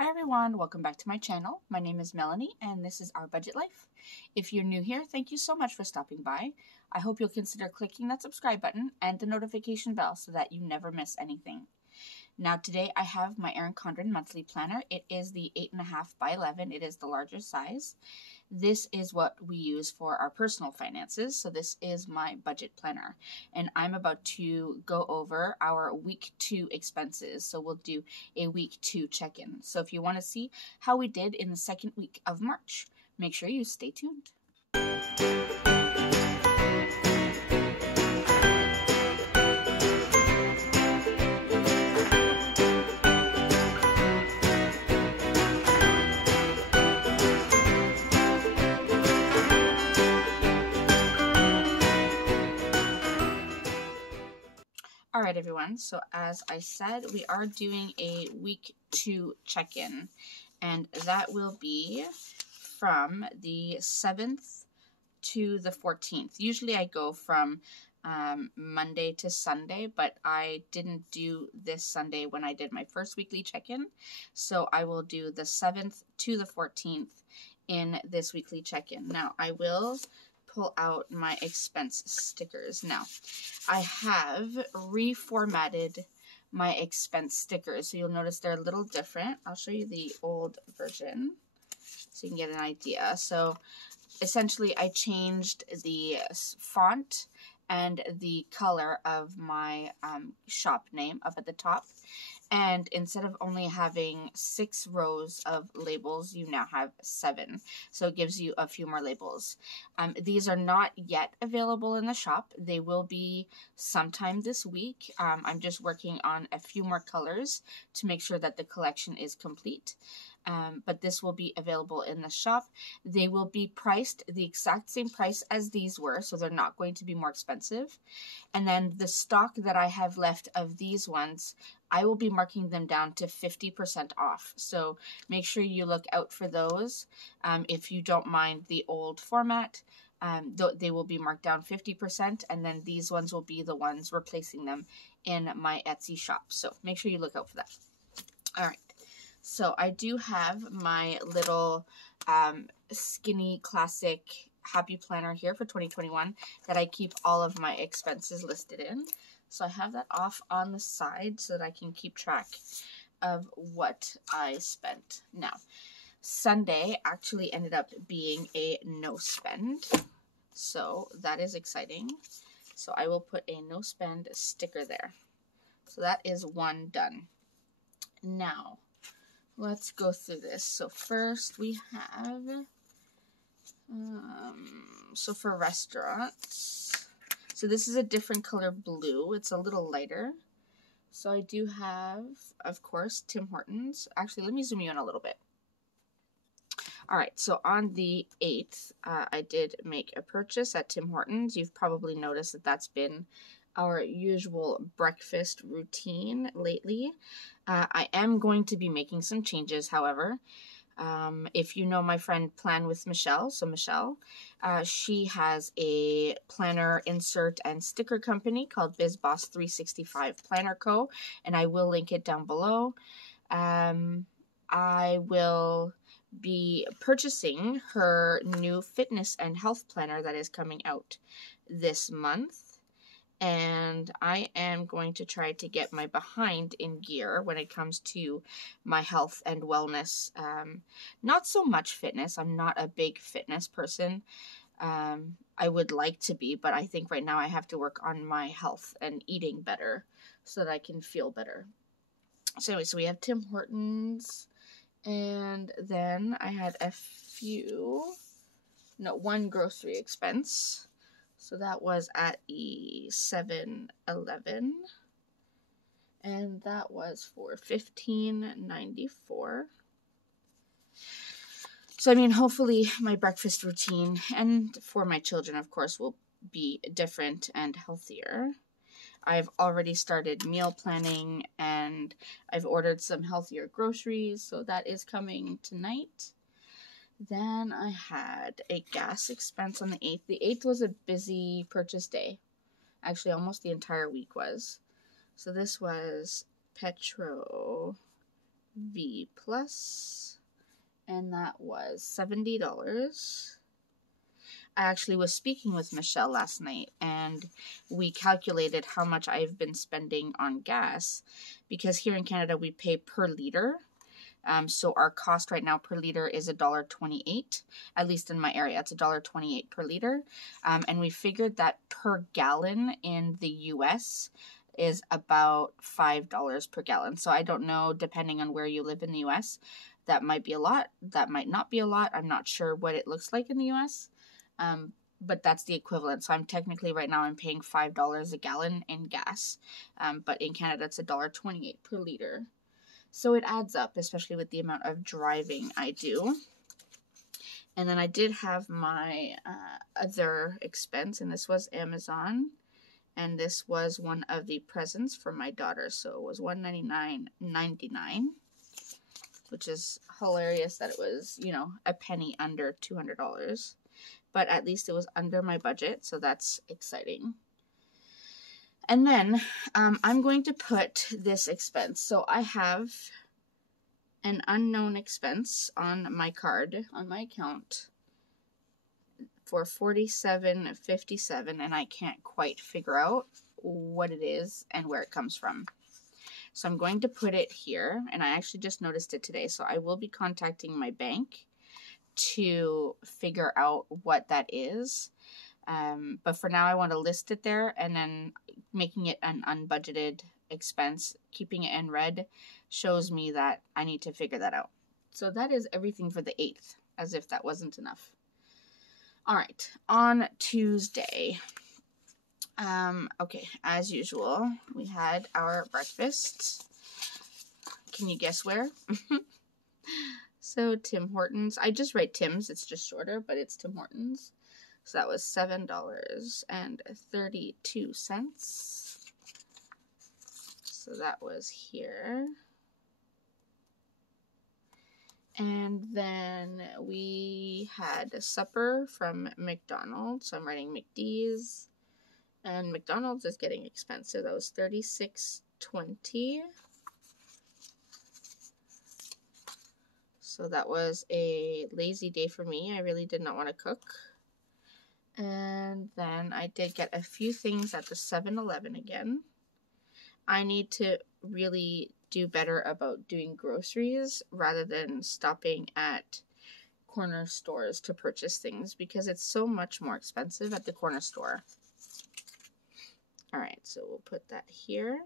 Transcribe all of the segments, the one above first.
Hi everyone, welcome back to my channel. My name is Melanie and this is Our Budget Life. If you're new here, thank you so much for stopping by. I hope you'll consider clicking that subscribe button and the notification bell so that you never miss anything. Now today I have my Erin Condren monthly planner. It is the 8.5 by 11. It is the larger size. This is what we use for our personal finances. So this is my budget planner and I'm about to go over our week 2 expenses. So we'll do a week 2 check-in. So if you want to see how we did in the second week of March, make sure you stay tuned. All right, everyone. So as I said, we are doing a week 2 check-in, and that will be from the 7th to the 14th. Usually I go from Monday to Sunday, but I didn't do this Sunday when I did my first weekly check-in. So I will do the 7th to the 14th in this weekly check-in. Now I will pull out my expense stickers. Now, I have reformatted my expense stickers, so you'll notice they're a little different. I'll show you the old version so you can get an idea. So essentially, I changed the font and the color of my shop name up at the top. And instead of only having 6 rows of labels, you now have 7. So it gives you a few more labels. These are not yet available in the shop. They will be sometime this week. I'm just working on a few more colors to make sure that the collection is complete. But this will be available in the shop. They will be priced the exact same price as these were, so they're not going to be more expensive. And then the stock that I have left of these ones, I will be marking them down to 50% off. So make sure you look out for those. If you don't mind the old format, they will be marked down 50%, and then these ones will be the ones replacing them in my Etsy shop. So make sure you look out for that. All right. So I do have my little skinny classic happy planner here for 2021 that I keep all of my expenses listed in. So I have that off on the side so that I can keep track of what I spent. Now, Sunday actually ended up being a no spend. So that is exciting. So I will put a no spend sticker there. So that is one done. Now, let's go through this. So first we have, so for restaurants, so this is a different color blue. It's a little lighter. So I do have, of course, Tim Hortons. Actually, let me zoom you in a little bit. All right, so on the 8th, I did make a purchase at Tim Hortons. You've probably noticed that that's been our usual breakfast routine lately. I am going to be making some changes, however. If you know my friend Plan with Michelle, so Michelle, she has a planner insert and sticker company called Biz Boss 365 Planner Co., and I will link it down below. I will be purchasing her new fitness and health planner that is coming out this month. And I am going to try to get my behind in gear when it comes to my health and wellness. Not so much fitness. I'm not a big fitness person. I would like to be, but I think right now I have to work on my health and eating better so that I can feel better. So anyway, so we have Tim Hortons, and then I had one grocery expense. So that was at a 7-Eleven, and that was for $15.94. So I mean, hopefully my breakfast routine, and for my children, of course, will be different and healthier. I've already started meal planning, and I've ordered some healthier groceries, so that is coming tonight. Then I had a gas expense on the 8th. The 8th was a busy purchase day. Actually, almost the entire week was. So this was Petro V Plus, and that was $70. I actually was speaking with Michelle last night, and we calculated how much I've been spending on gas, because here in Canada we pay per liter. So our cost right now per liter is $1.28, at least in my area. It's $1.28 per liter. And we figured that per gallon in the US is about $5 per gallon. So I don't know, depending on where you live in the US, that might be a lot. That might not be a lot. I'm not sure what it looks like in the US. But that's the equivalent. So I'm technically right now I'm paying $5 a gallon in gas. But in Canada it's $1.28 per liter. So it adds up, especially with the amount of driving I do. And then I did have my other expense, and this was Amazon. And this was one of the presents for my daughter. So it was $199.99, which is hilarious that it was, you know, a penny under $200. But at least it was under my budget, so that's exciting. And then I'm going to put this expense. So I have an unknown expense on my card, on my account, for $47.57, and I can't quite figure out what it is and where it comes from. So I'm going to put it here, and I actually just noticed it today. So I will be contacting my bank to figure out what that is. But for now, I want to list it there, and then making it an unbudgeted expense, keeping it in red, shows me that I need to figure that out. So that is everything for the 8th, as if that wasn't enough. All right, on Tuesday, okay, as usual, we had our breakfast. Can you guess where? So Tim Hortons. I just write Tim's, it's just shorter, but it's Tim Hortons. So that was $7.32. So that was here. And then we had supper from McDonald's. So I'm writing McD's. And McDonald's is getting expensive. That was $36.20. So that was a lazy day for me. I really did not want to cook. And then I did get a few things at the 7-Eleven again. I need to really do better about doing groceries rather than stopping at corner stores to purchase things, because it's so much more expensive at the corner store. All right, so we'll put that here.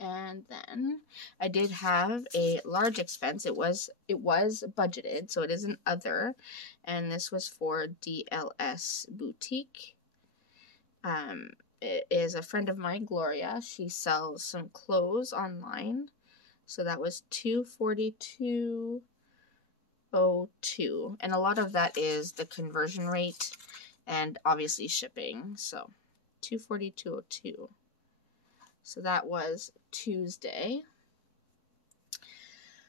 And then I did have a large expense. It was budgeted, so it is an other, and this was for DLS Boutique. It is a friend of mine, Gloria. She sells some clothes online, so that was $242.02, and a lot of that is the conversion rate and obviously shipping. So $242.02. So that was Tuesday.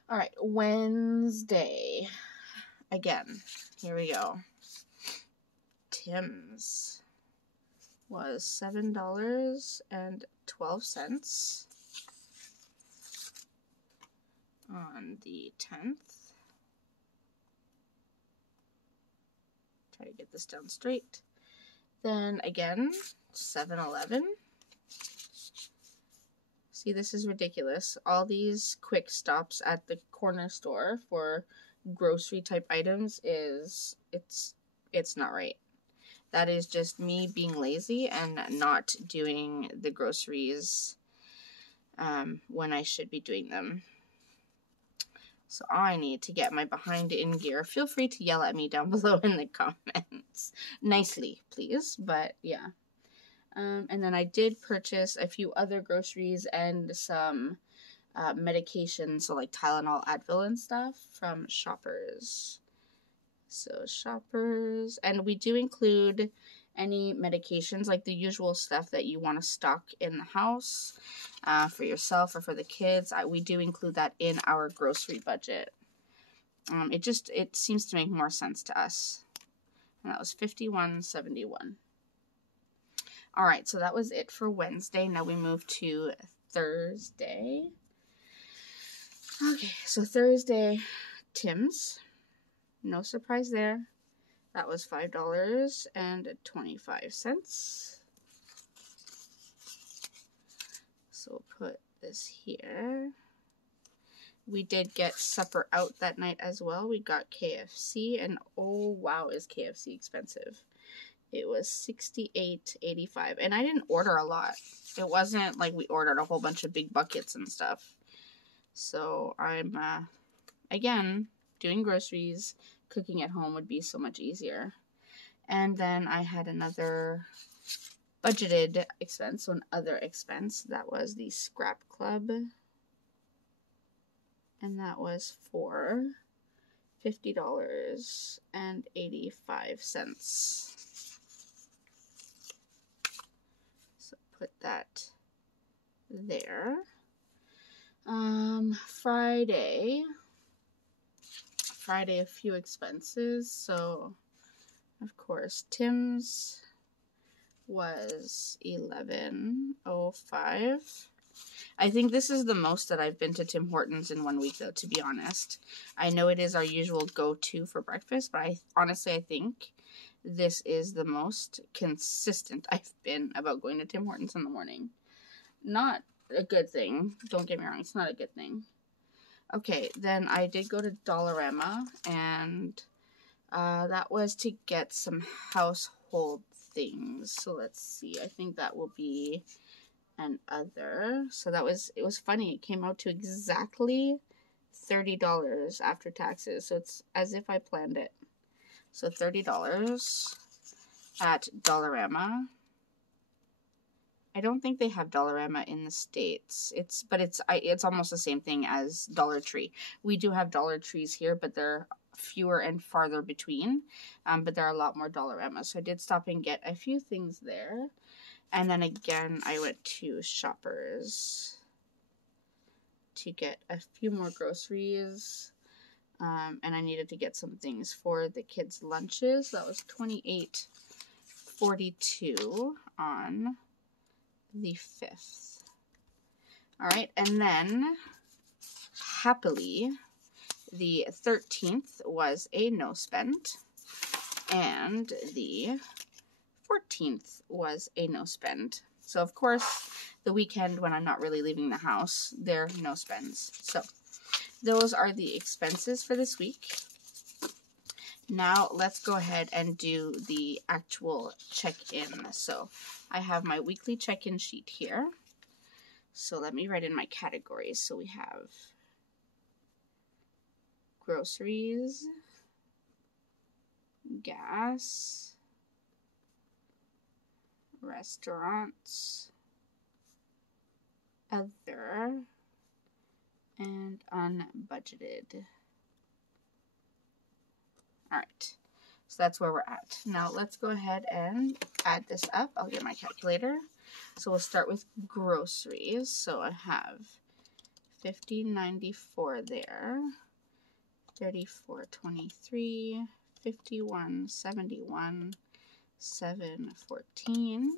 All right, Wednesday. Again, here we go. Tim's was $7.12 on the 10th. Try to get this down straight. Then again, 7-Eleven. See, this is ridiculous. All these quick stops at the corner store for grocery type items it's not right. That is just me being lazy and not doing the groceries when I should be doing them. So I need to get my behind in gear. Feel free to yell at me down below in the comments. Nicely, please. But yeah. And then I did purchase a few other groceries and some medications, so like Tylenol, Advil, and stuff from Shoppers. So Shoppers, and we do include any medications, like the usual stuff that you want to stock in the house for yourself or for the kids. We do include that in our grocery budget. It seems to make more sense to us. And that was $51.71. All right, so that was it for Wednesday. Now we move to Thursday. Okay, so Thursday, Tim's. No surprise there. That was $5.25. So we'll put this here. We did get supper out that night as well. We got KFC, and oh wow, is KFC expensive. It was $68.85, and I didn't order a lot. It wasn't like we ordered a whole bunch of big buckets and stuff. So I'm, again, doing groceries. Cooking at home would be so much easier. And then I had another budgeted expense, so an other expense. That was the scrap club. And that was for $50.85. So put that there. Friday, a few expenses. So, of course, Tim's was $11.05. I think this is the most that I've been to Tim Hortons in 1 week, though, to be honest. I know it is our usual go-to for breakfast, but I think this is the most consistent I've been about going to Tim Hortons in the morning. Not a good thing. Don't get me wrong. It's not a good thing. Okay, then I did go to Dollarama, and that was to get some household things. So let's see. I think that will be an other. So it was funny. It came out to exactly $30 after taxes. So it's as if I planned it. So $30 at Dollarama. I don't think they have Dollarama in the States. It's almost the same thing as Dollar Tree. We do have Dollar Trees here, but they're fewer and farther between. But there are a lot more Dollaramas. So I did stop and get a few things there. And then again, I went to Shoppers to get a few more groceries. And I needed to get some things for the kids' lunches. That was $28.42 on the 5th. All right, and then happily, the 13th was a no spend, and the 14th was a no spend. So of course, the weekend when I'm not really leaving the house, they're no spends. So those are the expenses for this week. Now let's go ahead and do the actual check-in. So I have my weekly check-in sheet here. So let me write in my categories. So we have groceries, gas, restaurants, other, and unbudgeted. All right, so that's where we're at. Now let's go ahead and add this up. I'll get my calculator. So we'll start with groceries. So I have $50.94 there, $34.23, $51.71, $7.14,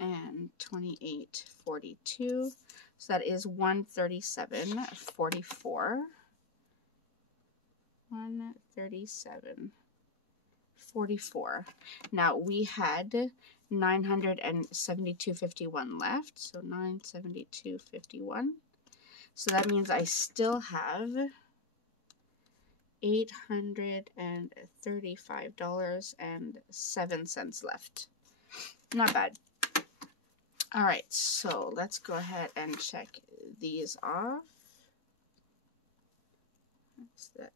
and $28.42. So that is $137.44. $137.44. Now we had $972.51 left, so $972.51. So that means I still have $835.07 left. Not bad. All right, so let's go ahead and check these off. That's that.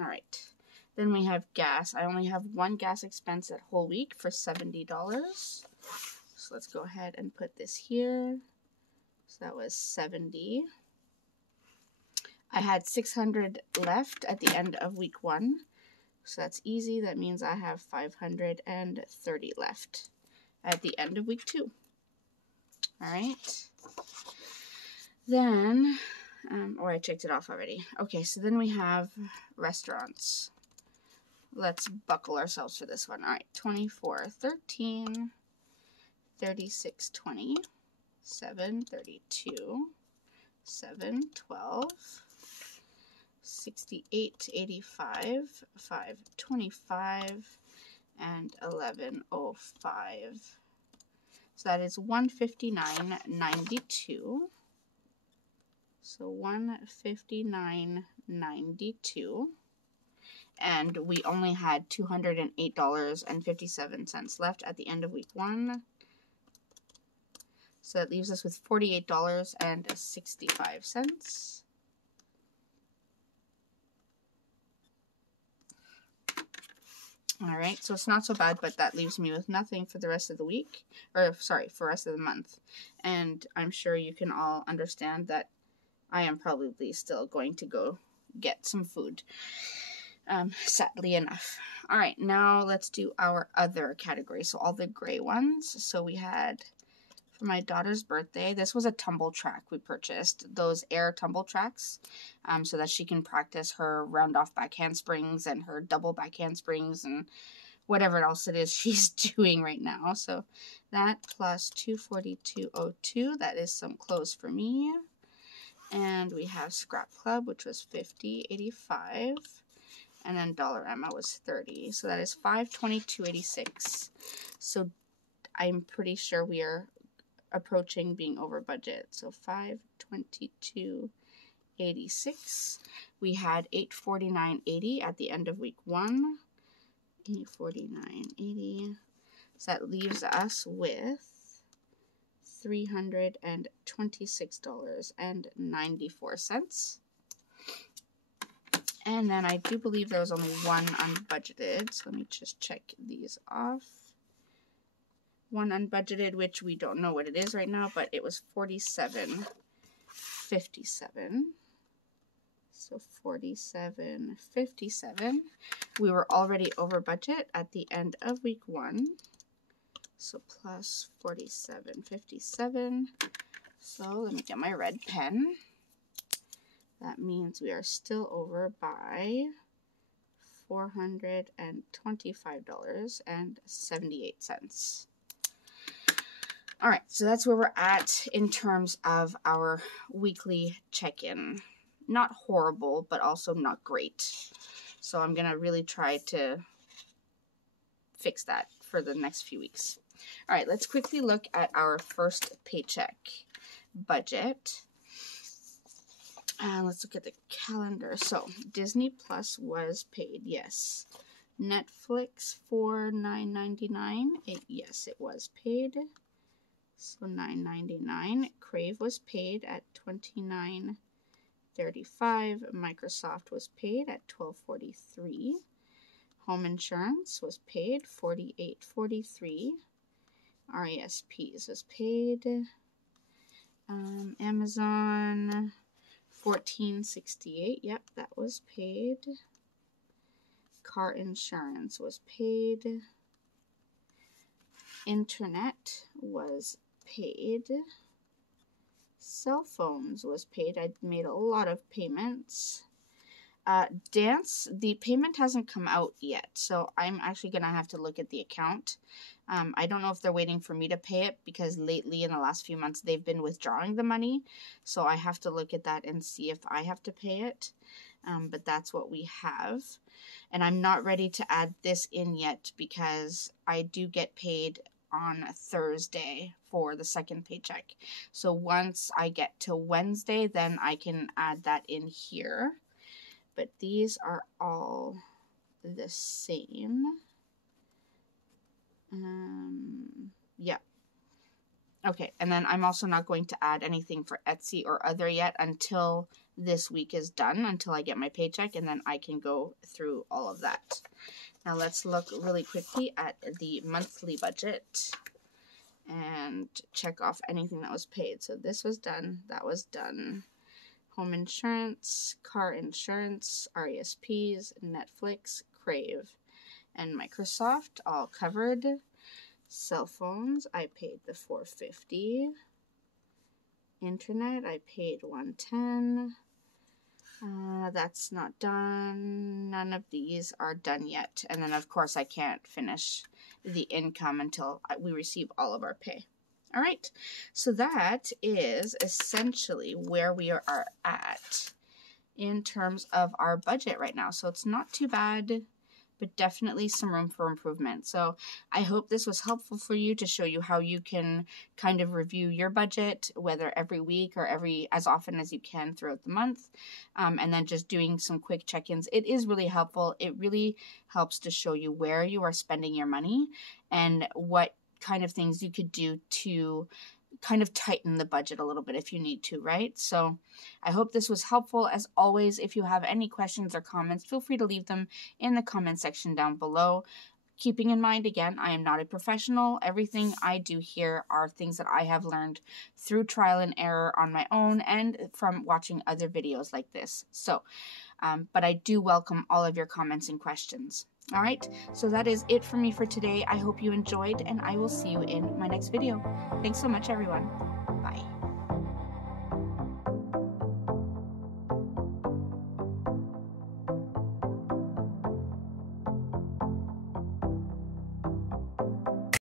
All right, then we have gas. I only have one gas expense that whole week for $70. So let's go ahead and put this here. So that was $70. I had $600 left at the end of week 1. So that's easy. That means I have $530 left at the end of week 2. All right. Then, I checked it off already. Okay, so then we have restaurants. Let's buckle ourselves for this one. All right, $24.13, $36.20, $7.32, 7, 12, 68, 85, 5, 25, and 11.05. So that is 159.92. So 159.92. And we only had $208.57 left at the end of week 1. So that leaves us with $48.65. All right, so it's not so bad, but that leaves me with nothing for the rest of the week, or sorry, for the rest of the month. And I'm sure you can all understand that I am probably still going to go get some food, sadly enough. All right, now let's do our other category. So all the gray ones. So we had, for my daughter's birthday, this was a tumble track we purchased, those air tumble tracks, so that she can practice her round off back handsprings and her double back handsprings and whatever else it is she's doing right now. So that plus $242.02, that is some clothes for me. And we have Scrap Club, which was $50.85, and then Dollarama was $30. So that is $522.86. So I'm pretty sure we are approaching being over budget. So $522.86. We had $849.80 at the end of week 1. $849.80. So that leaves us with $326.94. And then I do believe there was only one unbudgeted. So let me just check these off. One unbudgeted, which we don't know what it is right now, but it was $47.57. So $47.57. We were already over budget at the end of week 1. So plus $47.57. So let me get my red pen. That means we are still over by $425.78. All right, so that's where we're at in terms of our weekly check-in. Not horrible, but also not great. So I'm going to really try to fix that for the next few weeks. All right, let's quickly look at our first paycheck budget. And let's look at the calendar. So Disney Plus was paid, yes. Netflix for $9.99. Yes, it was paid. So $9.99. Crave was paid at $29.35. Microsoft was paid at $12.43. Home insurance was paid $48.43. RESPs was paid. Amazon $14.68. Yep, that was paid. Car insurance was paid. Internet was paid. Cell phones was paid. I made a lot of payments. Dance, the payment hasn't come out yet, so I'm actually going to have to look at the account. I don't know if they're waiting for me to pay it, because lately in the last few months they've been withdrawing the money, so I have to look at that and see if I have to pay it. But that's what we have, and I'm not ready to add this in yet because I do get paid on Thursday for the second paycheck. So once I get to Wednesday, then I can add that in here. But these are all the same. Yeah. Okay, and then I'm also not going to add anything for Etsy or other yet until this week is done, until I get my paycheck, and then I can go through all of that. Now let's look really quickly at the monthly budget and check off anything that was paid. So this was done, that was done. Home insurance, car insurance, RESPs, Netflix, Crave, and Microsoft all covered. Cell phones, I paid the $450. Internet, I paid $110. That's not done. None of these are done yet. And then, of course, I can't finish the income until we receive all of our pay. All right, so that is essentially where we are at in terms of our budget right now. So it's not too bad, but definitely some room for improvement. So I hope this was helpful for you to show you how you can kind of review your budget, whether every week or as often as you can throughout the month, and then just doing some quick check-ins. It is really helpful. It really helps to show you where you are spending your money and what kind of things you could do to kind of tighten the budget a little bit if you need to, right? So I hope this was helpful. As always, if you have any questions or comments, feel free to leave them in the comment section down below. Keeping in mind, again, I am not a professional. Everything I do here are things that I have learned through trial and error on my own and from watching other videos like this. So, but I do welcome all of your comments and questions. All right, so that is it for me for today. I hope you enjoyed, and I will see you in my next video. Thanks so much, everyone.